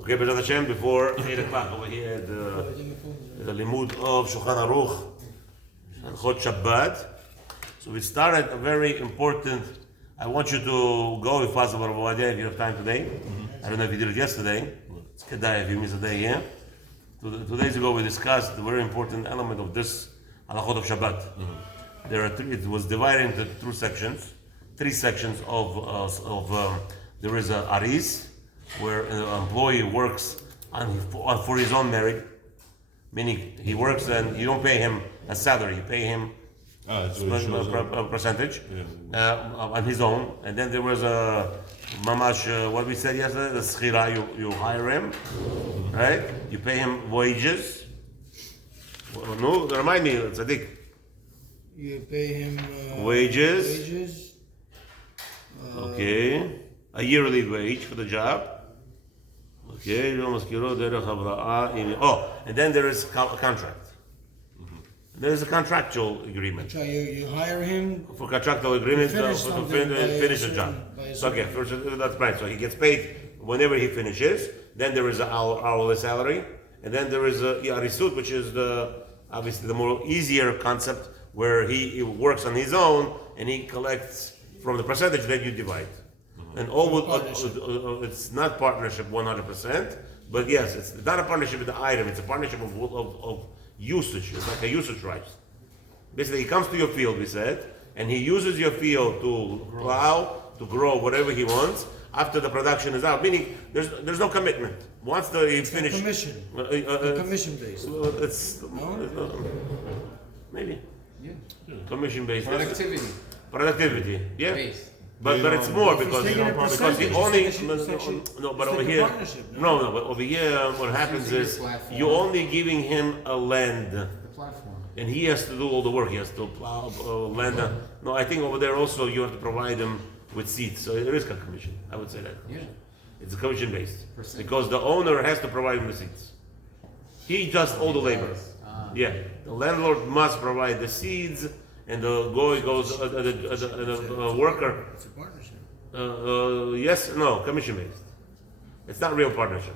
Okay, B'ezrat Hashem, before 8 o'clock over here, the limud of Shulchan Aruch, Halachot Shabbat. So we started a very important. I want you to go, if possible, if you have time today. I don't know if you did it yesterday. It's kedai if you miss a day here. 2 days ago, we discussed the very important element of this Halachot of Shabbat. There are three. It was divided into three sections of. There is a aris, where an employee works for his own merit, meaning he works and you don't pay him a salary, you pay him a percentage on his own. And then there was a mamash, what we said yesterday, the schira, you hire him, right? You pay him wages. No, remind me, Tzaddik. You pay him wages. Okay. A yearly wage for the job. Okay. Oh, and then there is a contract. There is a contractual agreement. So you hire him for contractual agreement to finish the job. So okay, that's right. So he gets paid whenever he finishes. Then there is an hourly salary, and then there is a yarisut, which is obviously the more easier concept, where he works on his own and he collects from the percentage that you divide. And it's not partnership 100%, but yes, it's not a partnership with the item. It's a partnership of usage. It's like a usage rights. Basically, he comes to your field, we said, and he uses your field to plow, to grow whatever he wants after the production is out. Meaning, there's no commitment. Once he finishes, commission, commission based. It's maybe commission based. Productivity. Yeah. Based. But it's more because the only but over here but over here what happens is you're only giving him a land, and he has to do all the work. He has to plow land. No, I think over there also you have to provide him with seeds. So there is a commission. I would say that. Yeah. It's a commission based because the owner has to provide him the seeds. He does all the labor. Yeah, the landlord must provide the seeds. And the goy goes, the worker. It's a partnership. Yes, no, commission based. It's not real partnership.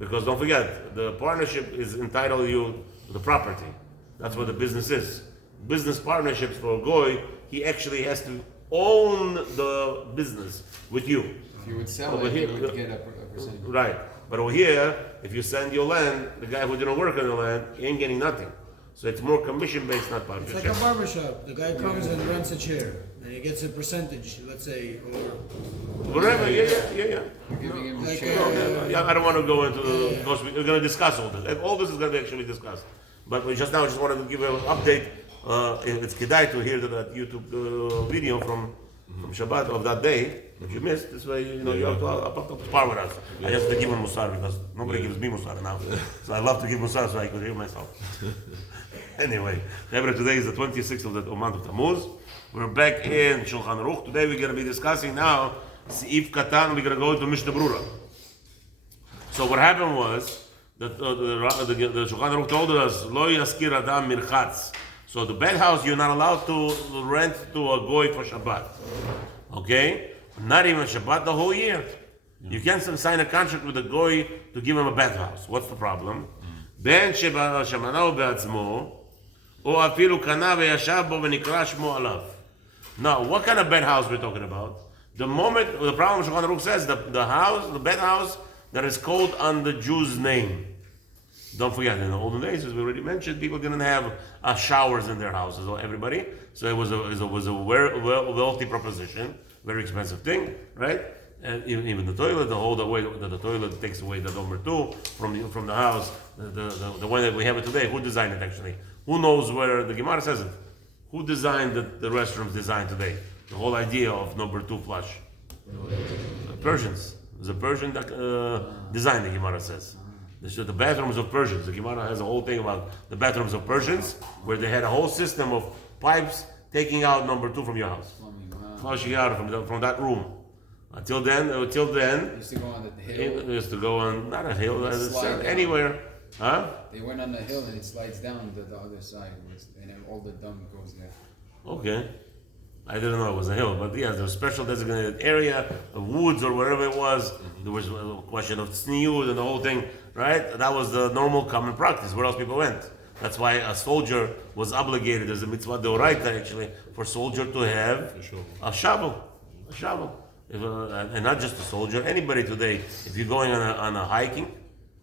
Because don't forget, the partnership is entitled you to the property. That's what the business is. Business partnerships for goy, he actually has to own the business with you. If you would sell it, you would get a percentage. Right. But over here, if you send your land, the guy who didn't work on the land, he ain't getting nothing. So it's more commission-based, not partnership. It's like a barbershop. The guy comes and rents a chair, and he gets a percentage, let's say, or whatever. Yeah. You're giving him like I don't want to go into because we're going to discuss all this. All this is going to be actually discussed. But we just wanted to give an update. It's kedai to hear that YouTube video from Shabbat of that day that you missed. This way, you have to up to par with us. I just have to give him musar because nobody gives me musar now. So I love to give musar so I could hear myself. Anyway, today is the 26th of the month of Tammuz. We're back in Shulchan Aruch. Today we're going to be discussing now Seif Katan. We're going to go into Mishnah Berurah. So what happened was that the Shulchan Aruch told us Lo yaskir adam mirchatz. So the bed house you're not allowed to rent to a goy for Shabbat. Okay? Not even Shabbat, the whole year. You can't sign a contract with a goy to give him a bathhouse. What's the problem? Ben shemanahu be'atzmo, או אפילו קנה וישב בו ונקרא שמו עליו. Now, what kind of bed house we're talking about? The problem Shulchan Aruch says, the bed house that is called on the Jew's name. Don't forget, in the olden days, as we already mentioned, people didn't have showers in their houses, everybody. So it was a wealthy proposition, very expensive thing, right? And even the toilet, the toilet takes away the number two from the house. The one that we have it today, who designed it actually? Who knows where the Gemara says it? Who designed the restrooms designed today? The whole idea of number two flush. Persians. It was a Persian design, the Gemara says. The bathrooms of Persians. The Gemara has a whole thing about the bathrooms of Persians, where they had a whole system of pipes taking out number two from your house, flushing out from that room. Until then, used to go on the hill. It used to go on not a hill, anywhere. Huh? They went on the hill and it slides down to the other side, and then all the dung goes there. Okay. I didn't know it was a hill, but yes, there was a special designated area of woods or whatever it was. There was a question of tzniut and the whole thing, right? That was the normal common practice. Where else people went? That's why a soldier was obligated, as a mitzvah deoraita actually, for a soldier to have a shovel. A shovel. And not just a soldier, anybody today, if you're going on a hiking,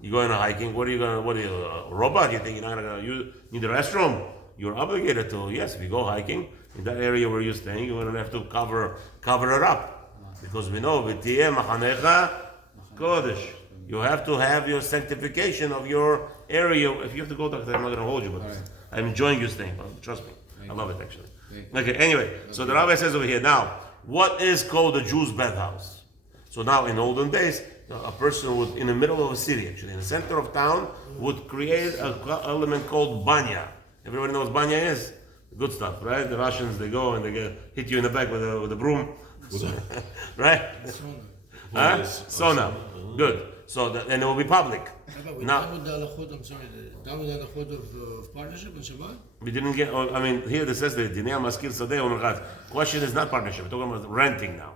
what are you a robot? You think you're not going to need a restroom? You're obligated to, yes, if you go hiking, in that area where you're staying, you're going to have to cover it up. Because we know, v'tiyeh machanecha kodesh. You have to have your sanctification of your area. If you have to go, doctor, I'm not going to hold you, but I'm enjoying you staying. Trust me. I love it, actually. Okay, anyway, so the rabbi says over here, now, what is called a Jew's bathhouse? So now, in olden days, a person would, in the middle of a city, actually, in the center of town, would create an element called banya. Everybody knows what banya is? Good stuff, right? The Russians, they go and they hit you in the back with a broom. Right? Huh? Sauna. Good. So, and it will be public. Now, done with the halachot of partnership on Shabbat? we didn't get, I mean, here it says the Dinei Maskil Sadeh Onurchat. Question is not partnership, we're talking about renting now.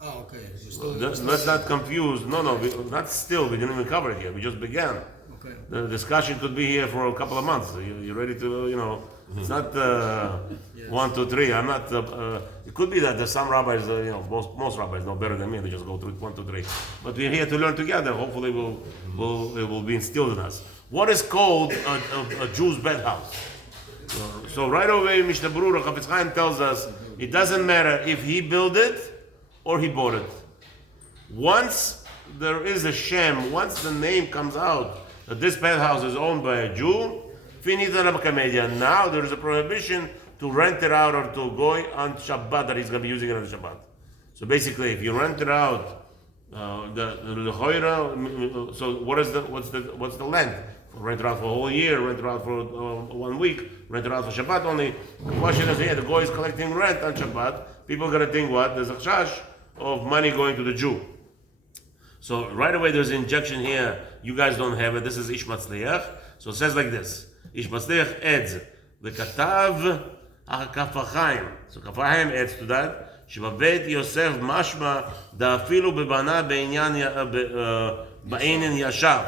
Oh, okay. So still, Let's not confuse. No, not still. We didn't even cover it yet. We just began. Okay. The discussion could be here for a couple of months. You're ready to, it's not 1, 2, 3. I'm not. It could be that there's some rabbis, most rabbis know better than me. They just go through 1, 2, 3. But we're here to learn together. Hopefully, it will be instilled in us. What is called a Jew's bathhouse? So right away, Mishnah Berurah Chafetz Chaim tells us it doesn't matter if he built it or he bought it. Once there is a shem, once the name comes out that this bathhouse is owned by a Jew, finita rabakamedia. Now there is a prohibition to rent it out or to go on Shabbat that he's going to be using it on Shabbat. So basically, if you rent it out, the choira. So what's the length? Rent it out for a whole year, rent it out for 1 week, rent it out for Shabbat only. The question is, the guy is collecting rent on Shabbat. People are going to think what? There's a chash of money going to the Jew. So right away there's an injection here. You guys don't have it. This is Ish Mazliach. So it says like this. Ish Mazliach adds the katav ha-kafachayim. So kafachayim adds to that. Shebabeit Yosef mashma da'afilu bebana ba'einin yashav.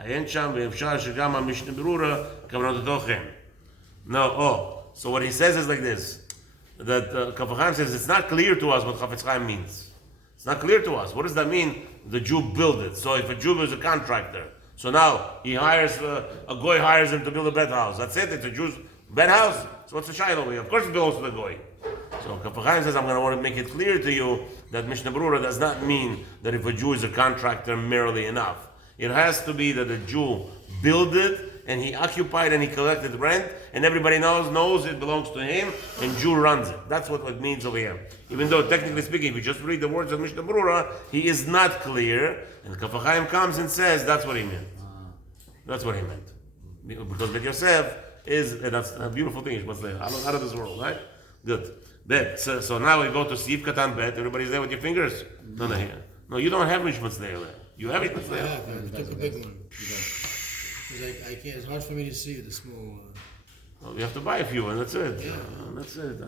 Ayen sham ve'efshar shegam ha-mishnah berurah kavanototochem. No, so what he says is like this. That Kafachayim says it's not clear to us what Chafetz Chaim means. It's not clear to us. What does that mean? The Jew built it. So if a Jew is a contractor, so now he hires a goy hires him to build a bathhouse. That's it. It's a Jew's bathhouse. So what's the shiloh here? Of course it belongs to the goy. So Kafachayim says I'm going to want to make it clear to you that Mishnah Berurah does not mean that if a Jew is a contractor merely enough. It has to be that the Jew built it and he occupied and he collected rent, and everybody knows it belongs to him, and Jew runs it. That's what it means over here. Even though technically speaking, if you just read the words of Mishnah Berurah, he is not clear, and Kafachayim comes and says that's what he meant. That's what he meant. Because Bet Yosef is, and that's a beautiful thing, out of this world, right? Good. Bet. So now we go to Siv Katan Bet. Everybody's there with your fingers? No, here. No, you don't have Mishmatz there. You have it there. I took a big one. I can't. It's hard for me to see the small. Well, you have to buy a few, and that's it. Yeah. That's it.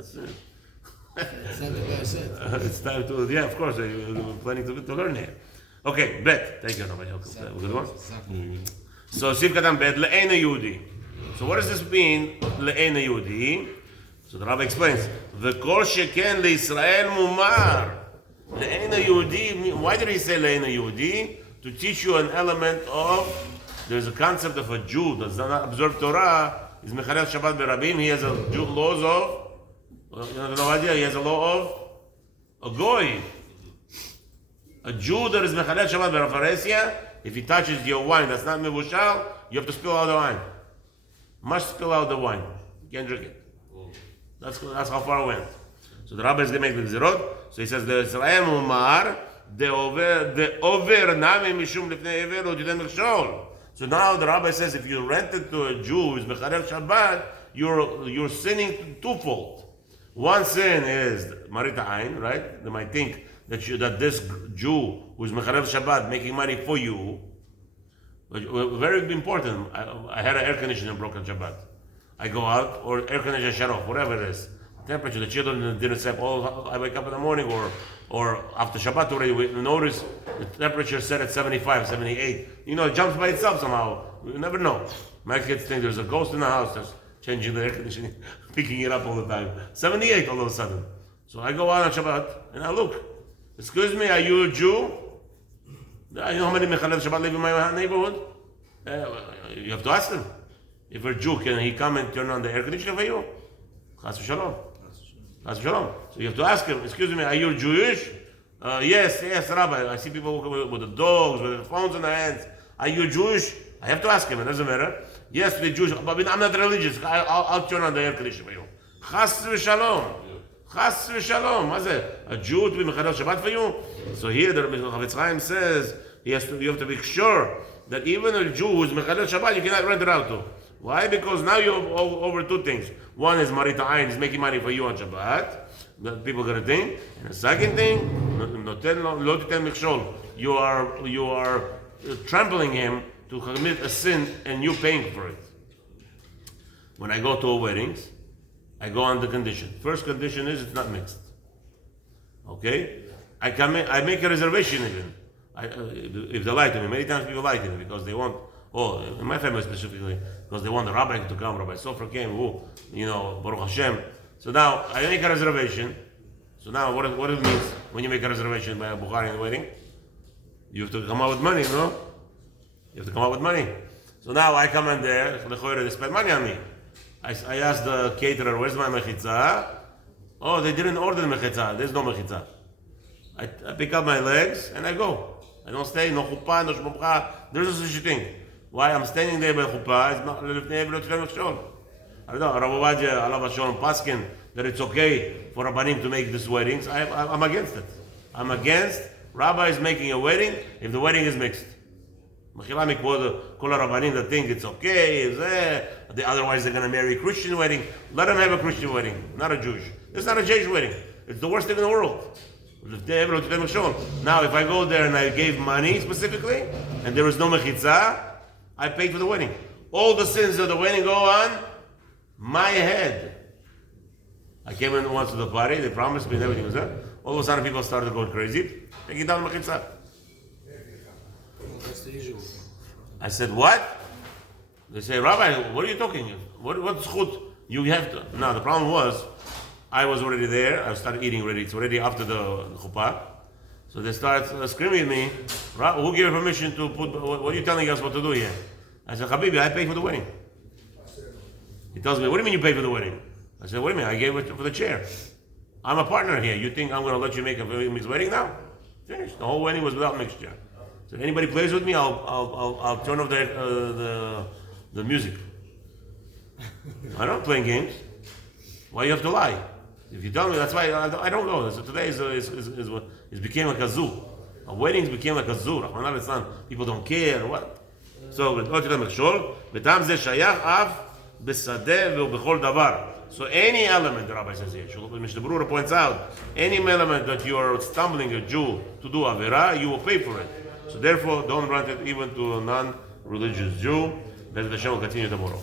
It's not the guy said. It's time to. Yeah, of course. We're planning to learn here. Okay, bet. Thank you. Nobody else. Good one. So Siv Katan bet le'ena Yehudi. So what does this mean? Le'ena Yehudi. So the Rabbi explains. V'kol sheken le'Yisrael mumar. Le'ena Yehudi. Why did he say le'ena Yehudi? To teach you an element of. There's a concept of a Jew that does not observe Torah. Is Mechalel Shabbat Berabim. He has a laws of. You have no idea. He has a law of a goy. A Jew that is Mechalel Shabbat Berafaresia. If he touches your wine that's not mevushal, you have to spill out the wine. Must spill out the wine. You can't drink it. That's how far it went. So the rabbi is going to make the zerot. So he says the Israel Umar the over nami mishum lifnei ever odidem mechshol. So now the rabbi says if you rent it to a Jew who is Mecharel Shabbat, you're sinning twofold. One sin is Marita Ain, right? They might think that this Jew who is Mecharel Shabbat making money for you. But very important. I had an air conditioner broke on Shabbat. I go out, or air conditioner shut off, whatever it is. temperature. The children didn't say, "Oh, I wake up in the morning," or after Shabbat already. We notice the temperature set at 75, 78. It jumps by itself somehow. You never know. My kids think there's a ghost in the house that's changing the air conditioning, picking it up all the time. 78 all of a sudden. So I go out on Shabbat and I look. Excuse me, are you a Jew? You know how many Mechalel Shabbat live in my neighborhood? You have to ask him. If you're a Jew, can he come and turn on the air conditioner for you? Chas v'shalom. Chas v'shalom. So you have to ask him, excuse me, are you Jewish? Yes, Rabbi. I see people walking with the dogs, with their phones in their hands. Are you Jewish? I have to ask him, it doesn't matter. Yes, we're Jewish, but I'm not religious. I'll turn on the air conditioner for you. Chas v'shalom. Chas v'shalom. What's that? A Jew to be Mechalel Shabbat for you? So here the Chavetz Chaim says you have to be sure that even a Jew who's Mechalel Shabbat, you cannot rent it out to. Why? Because now you're over two things. One is Marita Ayin is making money for you on Shabbat. That people are going to think. And the second thing, you are trampling him to commit a sin and you paying for it. When I go to weddings, I go on the condition. First condition is it's not mixed. Okay? I make a reservation even. If they lie to me, many times people lie to me because they want, in my family specifically, because they want the rabbi to come. Rabbi Sofra came, Baruch Hashem. So now I make a reservation. So now what it means when you make a reservation by a Bukhari wedding? You have to come out with money, no? You have to come out with money. So now I come in there, they spend money on me. I ask the caterer, where's my mechitza? Oh, they didn't order the mechitza. There's no mechitza. I pick up my legs and I go. I don't stay, no chuppah, no shmumcha. There's no such a thing. Why I'm standing there by chuppah, it's not lefnei v'lo tifnei mechshol. I don't know, Rav Ovadia, Alav Hashem, Paskin, that it's okay for Rabbanim to make these weddings. I'm against it. I'm against rabbis making a wedding if the wedding is mixed. Mechila mikvod kol Rabbanim that think it's okay, otherwise they're going to marry a Christian wedding. Let them have a Christian wedding, not a Jewish. It's not a Jewish wedding. It's the worst thing in the world. Now, if I go there and I gave money specifically, and there was no mechitza, I paid for the wedding. All the sins of the wedding go on my head. I came in once to the party, they promised me and everything was there. All of a sudden people started going crazy. Taking down the mechitza. That's the usual thing. I said, what? They say, Rabbi, what are you talking? What's chut? You have to. No, the problem was, I was already there. I started eating already. It's already after the chuppah. So they start screaming at me, who gave you permission to put, what are you telling us what to do here? I said, Habibi, I paid for the wedding. He tells me, what do you mean you paid for the wedding? I said, what do you mean? I gave it for the chair. I'm a partner here. You think I'm going to let you make a mixed wedding now? Finished. The whole wedding was without mixture. So if anybody plays with me, I'll turn off the music. I'm not playing games. Why you have to lie? If you tell me, that's why I don't go. So today is became like a zoo. Weddings became like a zoo. People don't care. What? So so any element, the Rabbi says here, Mishnah Berurah points out, any element that you are stumbling a Jew to do Avirah, you will pay for it. So therefore, don't rent it even to a non-religious Jew. Let the Hashem will continue tomorrow.